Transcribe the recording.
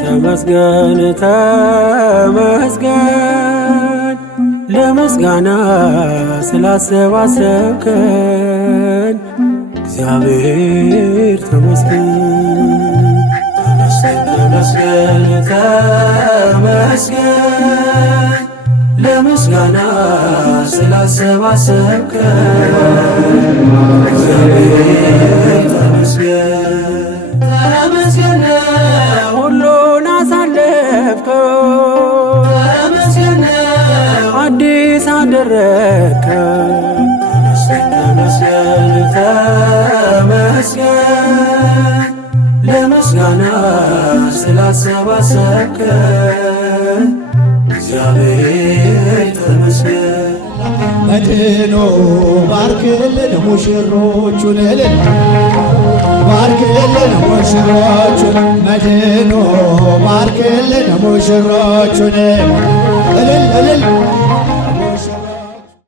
ተመስገን ተመስገን ለምስጋና ስላሰባሰብከን እግዚአብሔር ተመስገን። ተመስገን ተመስገን ለምስጋና ስላሰባሰብከን እግዚአብሔር ተመስገን። ተመስገን ሁሉን አሳለፍከው፣ ተመስገን አዲስ አደረግከው። ተመስገን ተመስገን ለምስጋና ስላሰባሰብከን እግዚአብሔር ተመስገን። መድኖ ባርክልን ሙሽሮቹን እልል ባርክልን ሙሽሮቹን መድኖ ባርክልን ሙሽሮቹን እልል እልል